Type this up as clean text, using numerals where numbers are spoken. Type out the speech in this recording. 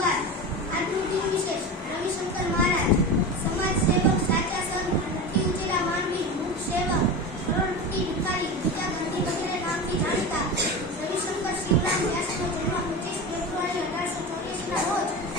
સંવાદ આજનું દિન વિશેષ રવિશંકર મહારાજ સમાજ સેવક સાચા સંત નથી ઉચેલા માનવી મુખ સેવક કરોડપતિ ભિખારી બીજા ગાંધી વગેરે નામથી જાણીતા રવિશંકર શિવરામ વ્યાસનો જન્મ 25 ફેબ્રુઆરી 1884 ના રોજ